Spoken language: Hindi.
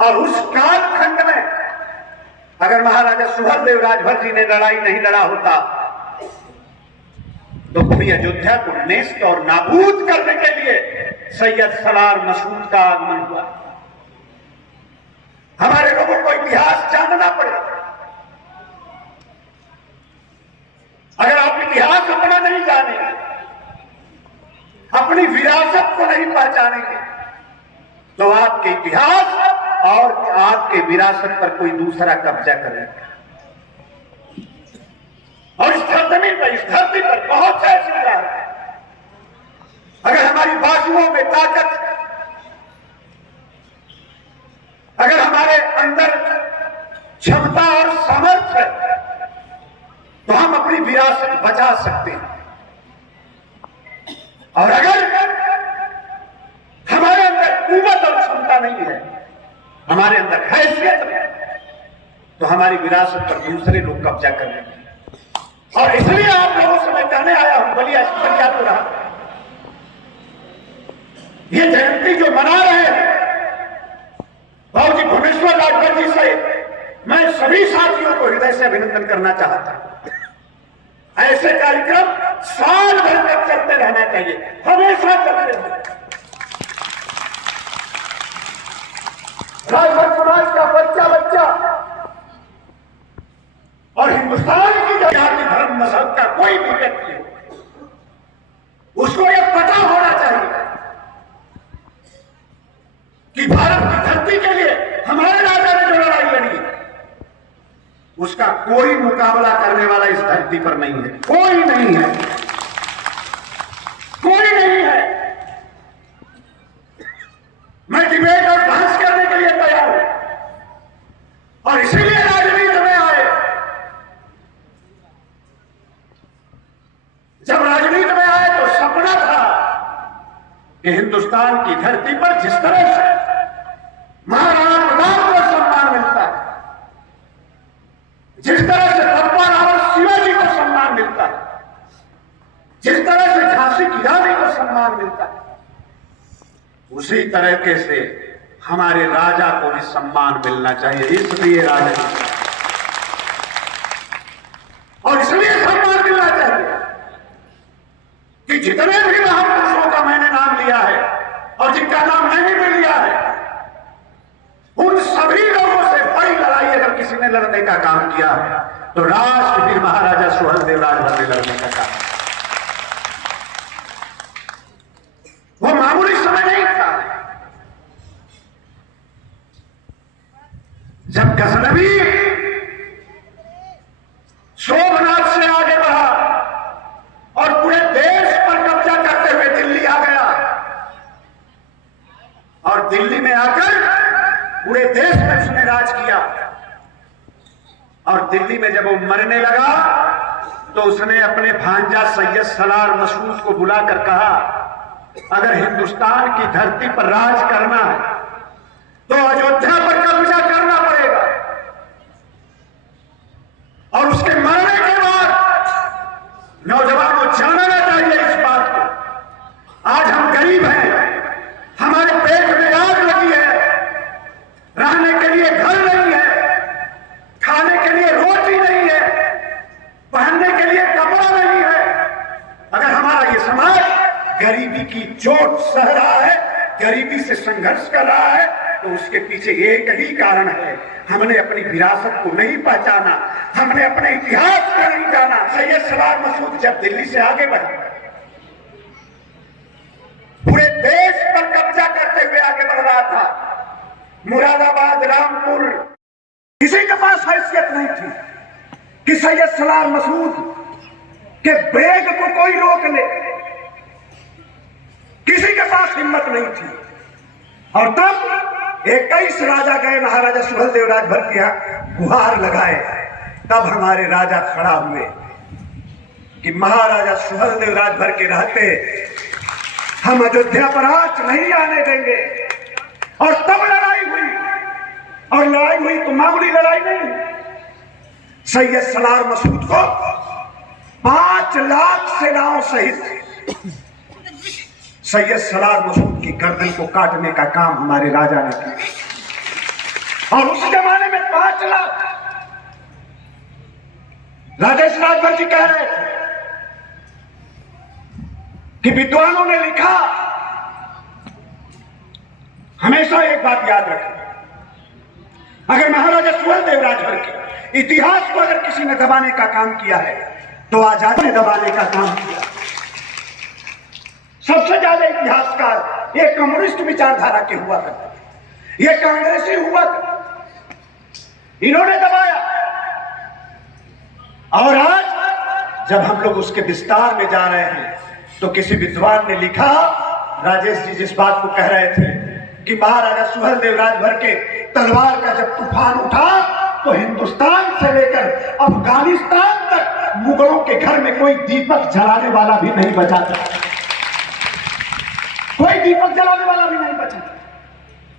और उस कालखंड में अगर महाराजा सुहेलदेव राजभर जी ने लड़ाई नहीं लड़ा होता तो पूरी अयोध्या को नेस्त और नाबूद करने के लिए सैयद सलार मसूद का आगमन हुआ। हमारे लोगों को इतिहास जानना पड़ेगा। अगर आप इतिहास अपना नहीं जानेंगे, अपनी विरासत को नहीं पहचानेंगे, तो आपके इतिहास और आपके विरासत पर कोई दूसरा कब्जा करेगा। और इस धरती पर बहुत से ऐसे उदाहरण हैं। अगर हमारी बाजुओं में ताकत, अगर हमारे अंदर क्षमता और सामर्थ्य है, तो हम अपनी विरासत बचा सकते हैं। और अगर हमारे अंदर कुव्वत और क्षमता नहीं है, हमारे अंदर हैसियत है, तो हमारी विरासत पर दूसरे लोग कब्जा कर लेंगे। और इसलिए आप लोगों से मैं कहने आया हूं, बलिया तो रहा, ये जयंती जो मना रहे हैं बाबूजी भुवनेश्वर राजभर जी से मैं सभी साथियों को हृदय से अभिनंदन करना चाहता हूं। ऐसे कार्यक्रम साल भर तक चलते रहना चाहिए, हमेशा चलते रहना। राजभर समाज का बच्चा और हिंदुस्तान की जाति धर्म मजहब का कोई भी व्यक्ति हो, उसको यह पता होना चाहिए कि भारत की धरती के लिए हमारे राजा ने जो लड़ाई लड़ी, उसका कोई मुकाबला करने वाला इस धरती पर नहीं है। कोई नहीं है, कोई नहीं है। मैं डिबेट और बहस करने के लिए तैयार हूं और इसीलिए राजनीति में आए। जब राजनीति में आए तो सपना था कि हिंदुस्तान की धरती पर जिस तरह से महाराणा प्रताप को सम्मान मिलता है, जिस तरह से बप्पा राव शिवाजी को सम्मान मिलता है, जिस तरह से झांसी की रानी को सम्मान मिलता है, उसी तरीके से हमारे राजा को भी सम्मान मिलना चाहिए। इसलिए राजा और इसलिए सम्मान मिलना चाहिए कि जितने भी महापुरुषों का मैंने नाम लिया है और जिनका नाम मैंने भी लिया है, उन सभी लोगों से बड़ी लड़ाई अगर किसी ने लड़ने का काम किया है तो राष्ट्रवीर महाराजा सुहेलदेव राजभर ने लड़ने का काम। वो मामूली समय नहीं था। जब गजनवी सोमनाथ से आगे बढ़ा और पूरे देश पर कब्जा करते हुए दिल्ली आ गया और दिल्ली में आकर पूरे देश में उसने राज किया, और दिल्ली में जब वो मरने लगा तो उसने अपने भांजा सैयद सलार मसूद को बुलाकर कहा, अगर हिंदुस्तान की धरती पर राज करना है तो अयोध्या पर कब्जा करना पड़ेगा। और उसके मरने के बाद नौजवानों जानना चाहिए इस बात को। आज हम गरीब हैं, हमारे पेट में आग लगी है, रहने के लिए घर नहीं है, खाने के लिए रोटी नहीं है, पहनने के लिए कपड़ा नहीं है। अगर हमारा ये समाज गरीबी की चोट सह रहा है, गरीबी से संघर्ष कर रहा है, तो उसके पीछे एक ही कारण है, हमने अपनी विरासत को नहीं पहचाना, हमने अपने इतिहास को नहीं जाना। सैयद सलार मसूद जब दिल्ली से आगे बढ़ा, पूरे देश पर कब्जा करते हुए आगे बढ़ रहा था, मुरादाबाद, रामपुर, किसी के पास हैसियत नहीं थी कि सैयद सलार मसूद के बेग को कोई रोक ले, किसी के पास हिम्मत नहीं थी। और तब 21 राजा गए महाराजा सुहेलदेव राजभर के यहां गुहार लगाए, तब हमारे राजा खड़ा हुए कि महाराजा सुहेलदेव राजभर के रहते हम अयोध्या पर आंच नहीं आने देंगे। और तब लड़ाई हुई, और लड़ाई हुई तो मामूली लड़ाई नहीं। सैयद सलार मसूद को 5 लाख सेनाओं सहित सैयद सलार मसूद की गर्दन को काटने का काम हमारे राजा ने किया। और उस जमाने में 5 लाख राजेश राजभर जी कह रहे थे कि विद्वानों ने लिखा। हमेशा एक बात याद रखें, अगर महाराजा सुहेलदेव राजभर के इतिहास को अगर किसी ने दबाने का काम किया है तो आजादी ने दबाने का काम किया। सबसे ज्यादा इतिहासकार ये कम्युनिस्ट विचारधारा के हुआ करते, ये कांग्रेसी हुआ करते, इन्होंने दबाया। और आज जब हम लोग उसके विस्तार में जा रहे हैं तो किसी विद्वान ने लिखा, राजेश जी जिस बात को कह रहे थे कि महाराजा सुहेलदेव राजभर के तलवार का जब तूफान उठा तो हिंदुस्तान से लेकर अफगानिस्तान तक मुगलों के घर में कोई दीपक जलाने वाला भी नहीं बचा था, कोई दीपक जलाने वाला भी नहीं।